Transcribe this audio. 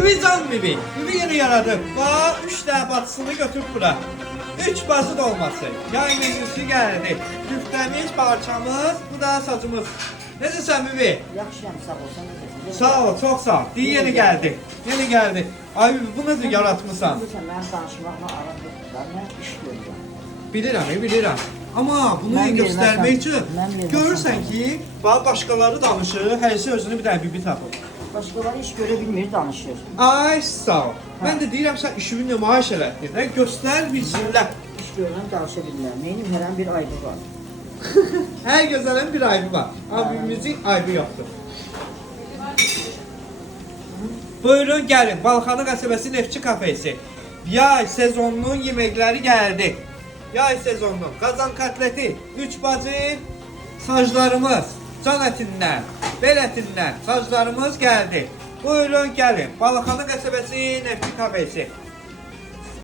Bibi can bibi. Bibi yeni yaradı. Bak 3 tane batısını götürüp bura. 3 bazı dolması. Yay menüsü geldi. Küftemiz, parçamız, bu da sacımız. Necəsən bibi? Yaxşıyam, sağ ol. Sən necəsən? Sağ ol, çok sağ ol. Yeni geldi. Yeni geldi. Ay bibi bu nasıl yaratmışsan? Sən mənim danışmağıma aram yoxdur da, mən iş görürəm. Bilirəm, bilirəm. Amma bunu Mən göstərmək üçün mən verməsəm- görürsən ki, başqaları danışır, hərisi özünü bir dənə bibi tapır. Başqaları iş görə bilmir, danışır. Ay sağ ol. Mən də deyirəm sən işini nümayiş elətdir də, göstər bilsinlər. İş görürəm, danışa bilmirəm. Mənim hər an bir aybı var. Hər gözəlin bir ayıbı var. Abimizin ayıbı yoxdur. Buyurun gəlin, Balxanı qəsəbəsi Neftçi kafesi. Yay sezonunun yeməkləri gəldi. Yay sezonunun qazan kotleti, 3 bacı, saclarımız, can ətindən, bel ətindən saclarımız gəldi. Buyurun gəlin, Balxanı qəsəbəsi Neftçi kafesi.